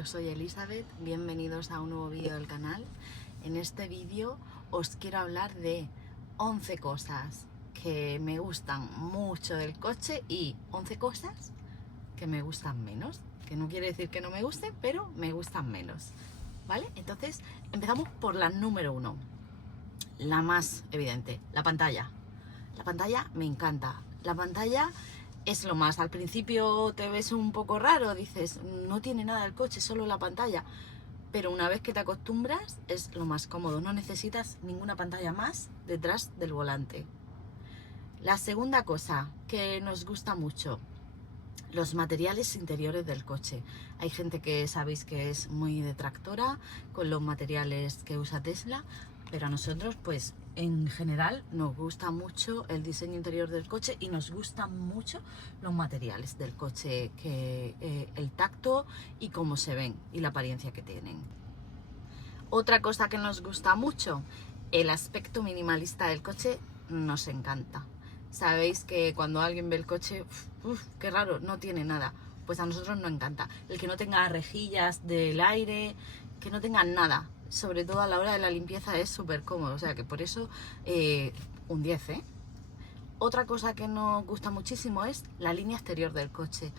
yo soy Elizabeth, bienvenidos a un nuevo vídeo del canal. En este vídeo os quiero hablar de 11 cosas que me gustan mucho del coche y 11 cosas que me gustan menos, que no quiere decir que no me gusten, pero me gustan menos, ¿vale? Entonces empezamos por la número 1, la más evidente, la pantalla. La pantalla me encanta, la pantalla es lo más. Al principio te ves un poco raro, dices, no tiene nada el coche, solo la pantalla. Pero una vez que te acostumbras, es lo más cómodo. No necesitas ninguna pantalla más detrás del volante. La segunda cosa que nos gusta mucho, los materiales interiores del coche. Hay gente que sabéis que es muy detractora con los materiales que usa Tesla, pero a nosotros, pues, en general nos gusta mucho el diseño interior del coche y nos gustan mucho los materiales del coche, el tacto y cómo se ven y la apariencia que tienen. Otra cosa que nos gusta mucho, el aspecto minimalista del coche nos encanta. Sabéis que cuando alguien ve el coche, qué raro, no tiene nada. Pues a nosotros nos encanta. El que no tenga rejillas del aire, que no tenga nada. Sobre todo a la hora de la limpieza es súper cómodo. O sea que por eso un 10, ¿eh? Otra cosa que nos gusta muchísimo es la línea exterior del coche.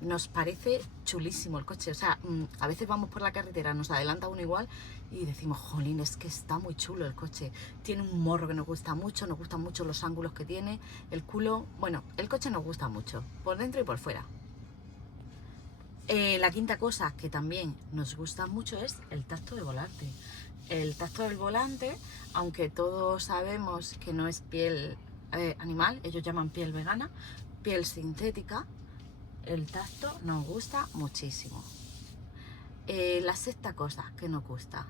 Nos parece chulísimo el coche. O sea, a veces vamos por la carretera, nos adelanta uno igual y decimos, jolín, es que está muy chulo el coche. Tiene un morro que nos gusta mucho, nos gustan mucho los ángulos que tiene, el culo. Bueno, el coche nos gusta mucho, por dentro y por fuera. La quinta cosa que también nos gusta mucho es el tacto del volante. El tacto del volante, aunque todos sabemos que no es piel animal, ellos llaman piel vegana, piel sintética, el tacto nos gusta muchísimo. La sexta cosa que nos gusta,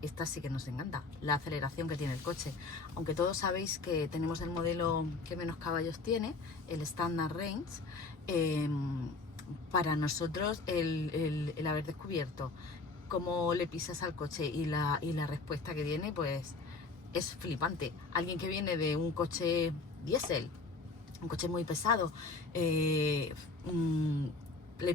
esta sí que nos encanta, la aceleración que tiene el coche. Aunque todos sabéis que tenemos el modelo que menos caballos tiene, el Standard Range, para nosotros el haber descubierto cómo le pisas al coche y la respuesta que tiene, pues es flipante. Alguien que viene de un coche diésel, un coche muy pesado, le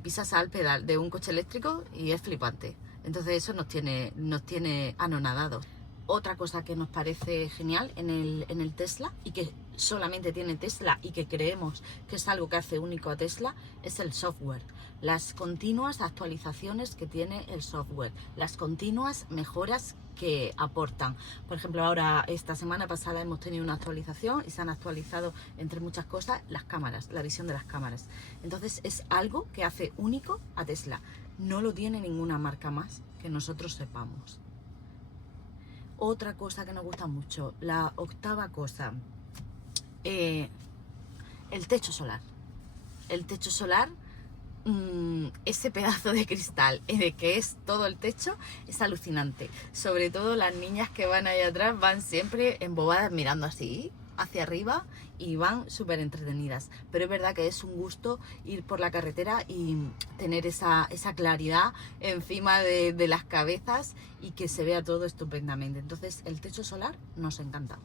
pisas al pedal de un coche eléctrico y es flipante. Entonces eso nos tiene anonadados. Otra cosa que nos parece genial en el Tesla y que solamente tiene Tesla y que creemos que es algo que hace único a Tesla es el software. Las continuas actualizaciones que tiene el software, las continuas mejoras que aportan. Por ejemplo, ahora esta semana pasada hemos tenido una actualización y se han actualizado, entre muchas cosas, las cámaras, la visión de las cámaras. Entonces es algo que hace único a Tesla. No lo tiene ninguna marca más que nosotros sepamos. Otra cosa que nos gusta mucho, la octava cosa, el techo solar. El techo solar, ese pedazo de cristal de que es todo el techo, es alucinante. Sobre todo las niñas que van ahí atrás van siempre embobadas mirando así hacia arriba y van súper entretenidas. Pero es verdad que es un gusto ir por la carretera y tener esa claridad encima de las cabezas y que se vea todo estupendamente. Entonces el techo solar nos encanta.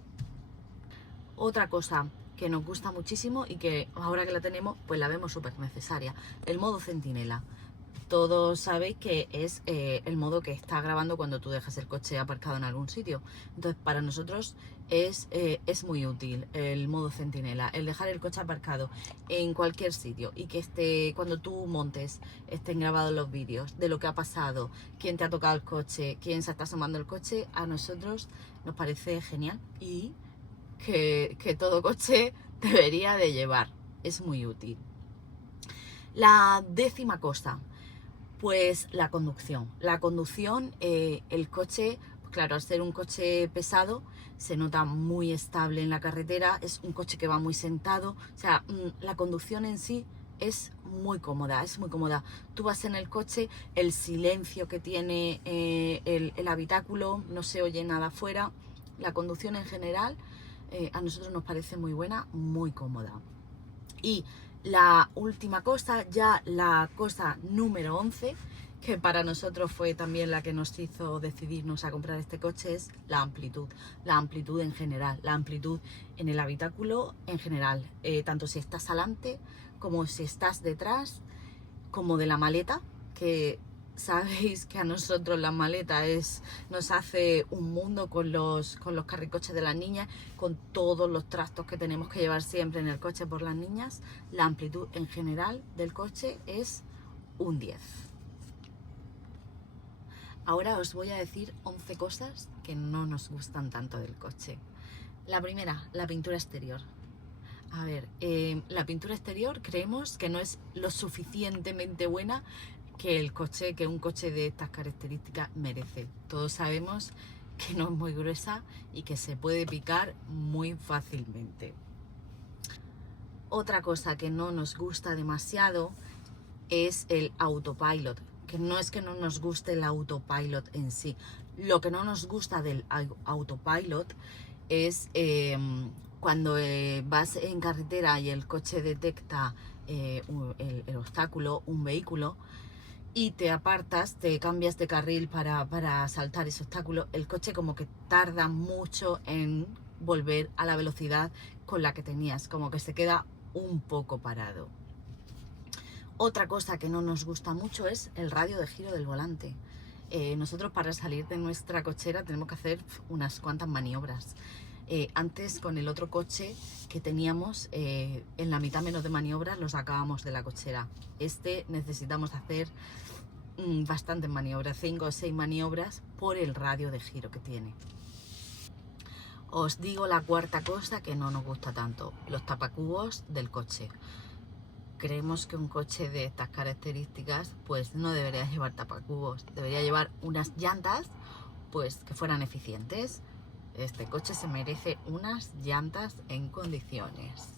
Otra cosa que nos gusta muchísimo y que ahora que la tenemos pues la vemos súper necesaria, el modo centinela. Todos sabéis que es el modo que está grabando cuando tú dejas el coche aparcado en algún sitio. Entonces para nosotros es muy útil el modo centinela, el dejar el coche aparcado en cualquier sitio y que cuando tú montes estén grabados los vídeos de lo que ha pasado, quién te ha tocado el coche, quién se está asomando el coche. A nosotros nos parece genial y que todo coche debería de llevar. Es muy útil. La décima cosa, pues la conducción. La conducción, el coche, claro, al ser un coche pesado, se nota muy estable en la carretera, es un coche que va muy sentado, o sea, la conducción en sí es muy cómoda, es muy cómoda. Tú vas en el coche, el silencio que tiene el habitáculo, no se oye nada afuera. La conducción en general a nosotros nos parece muy buena, muy cómoda. Y la última cosa, ya la cosa número 11, que para nosotros fue también la que nos hizo decidirnos a comprar este coche, es la amplitud. La amplitud en general, la amplitud en el habitáculo en general, tanto si estás adelante como si estás detrás, como de la maleta, que sabéis que a nosotros la maleta nos hace un mundo con los carricoches de las niñas, con todos los trastos que tenemos que llevar siempre en el coche por las niñas. La amplitud en general del coche es un 10. Ahora os voy a decir 11 cosas que no nos gustan tanto del coche. La primera, la pintura exterior. A ver, la pintura exterior creemos que no es lo suficientemente buena que un coche de estas características merece. Todos sabemos que no es muy gruesa y que se puede picar muy fácilmente. Otra cosa que no nos gusta demasiado es el autopilot, que no es que no nos guste el autopilot en sí. Lo que no nos gusta del autopilot es cuando vas en carretera y el coche detecta el obstáculo, un vehículo, y te apartas, te cambias de carril para saltar ese obstáculo, el coche como que tarda mucho en volver a la velocidad con la que tenías, como que se queda un poco parado. Otra cosa que no nos gusta mucho es el radio de giro del volante. Nosotros para salir de nuestra cochera tenemos que hacer unas cuantas maniobras. Antes con el otro coche que teníamos, en la mitad menos de maniobras lo sacábamos de la cochera. Necesitamos hacer bastantes maniobras, 5 o 6 maniobras por el radio de giro que tiene. Os digo la cuarta cosa que no nos gusta tanto, los tapacubos del coche. Creemos que un coche de estas características pues no debería llevar tapacubos, debería llevar unas llantas pues que fueran eficientes. Este coche se merece unas llantas en condiciones.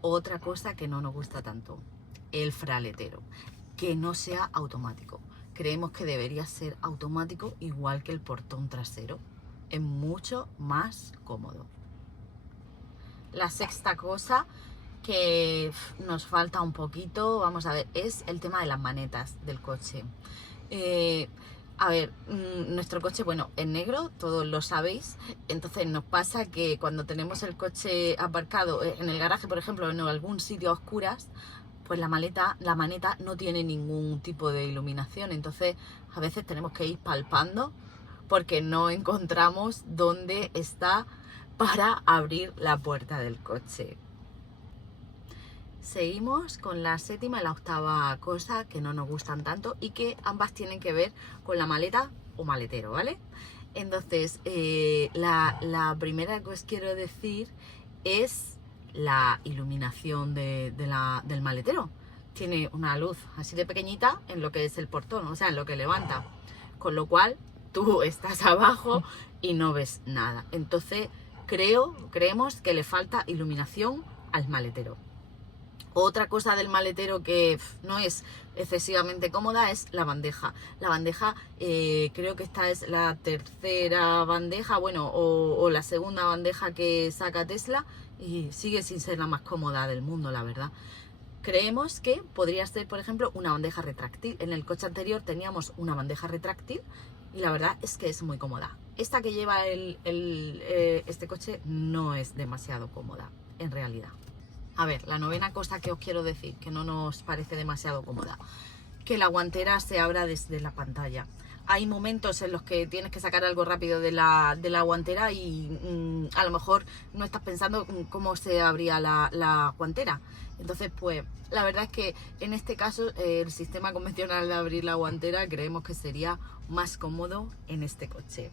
Otra cosa que no nos gusta tanto, el fraletero, que no sea automático. Creemos que debería ser automático igual que el portón trasero. Es mucho más cómodo. La sexta cosa que nos falta un poquito, vamos a ver, es el tema de las manetas del coche. A ver, nuestro coche, bueno, es negro, todos lo sabéis, entonces nos pasa que cuando tenemos el coche aparcado en el garaje, por ejemplo, en algún sitio a oscuras, pues la maneta no tiene ningún tipo de iluminación, entonces a veces tenemos que ir palpando porque no encontramos dónde está para abrir la puerta del coche. Seguimos con la séptima y la octava cosa que no nos gustan tanto y que ambas tienen que ver con la maleta o maletero, ¿vale? Entonces, la primera que os quiero decir es la iluminación del maletero. Tiene una luz así de pequeñita en lo que es el portón, o sea, en lo que levanta, con lo cual tú estás abajo y no ves nada. Entonces, creemos que le falta iluminación al maletero. Otra cosa del maletero que no es excesivamente cómoda es la bandeja. La bandeja, creo que esta es la tercera bandeja, bueno, o la segunda bandeja que saca Tesla y sigue sin ser la más cómoda del mundo, la verdad. Creemos que podría ser, por ejemplo, una bandeja retráctil. En el coche anterior teníamos una bandeja retráctil y la verdad es que es muy cómoda. Esta que lleva este coche no es demasiado cómoda, en realidad. A ver, la novena cosa que os quiero decir, que no nos parece demasiado cómoda, que la guantera se abra desde la pantalla. Hay momentos en los que tienes que sacar algo rápido de la guantera y a lo mejor no estás pensando cómo se abría la guantera. Entonces, pues, la verdad es que en este caso el sistema convencional de abrir la guantera creemos que sería más cómodo en este coche.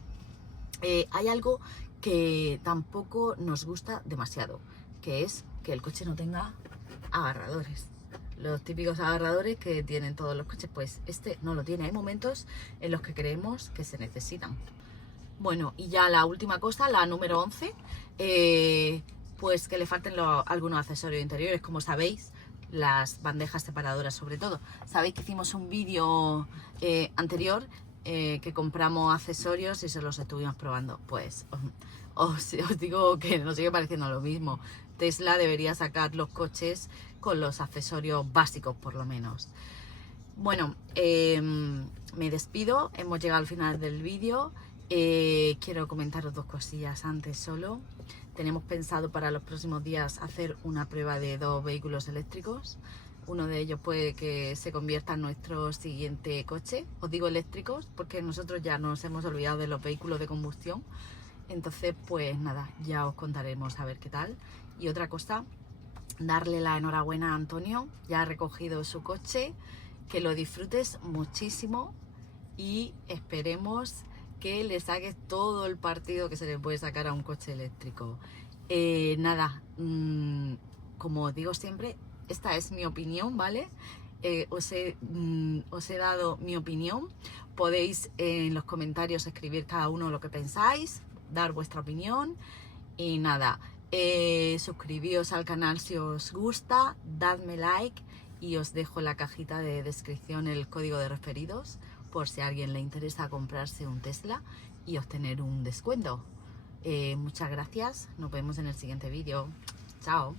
Hay algo que tampoco nos gusta demasiado, que es que el coche no tenga agarradores. Los típicos agarradores que tienen todos los coches, pues este no lo tiene. Hay momentos en los que creemos que se necesitan. Bueno, y ya la última cosa, la número 11, pues que le falten algunos accesorios interiores. Como sabéis, las bandejas separadoras sobre todo. Sabéis que hicimos un vídeo anterior que compramos accesorios y se los estuvimos probando. Pues os digo que nos sigue pareciendo lo mismo. Tesla debería sacar los coches con los accesorios básicos por lo menos. Bueno, me despido, hemos llegado al final del vídeo. Quiero comentaros dos cosillas antes solo. Tenemos pensado para los próximos días hacer una prueba de 2 vehículos eléctricos. Uno de ellos puede que se convierta en nuestro siguiente coche. Os digo eléctricos porque nosotros ya nos hemos olvidado de los vehículos de combustión. Entonces, pues nada, ya os contaremos a ver qué tal. Y otra cosa, darle la enhorabuena a Antonio. Ya ha recogido su coche. Que lo disfrutes muchísimo y esperemos que le saques todo el partido que se le puede sacar a un coche eléctrico. Nada, como digo siempre, esta es mi opinión, ¿vale? Os he dado mi opinión. Podéis en los comentarios escribir cada uno lo que pensáis, dar vuestra opinión y nada, suscribíos al canal si os gusta, dadme like y os dejo en la cajita de descripción el código de referidos por si a alguien le interesa comprarse un Tesla y obtener un descuento. Muchas gracias, nos vemos en el siguiente vídeo. Chao.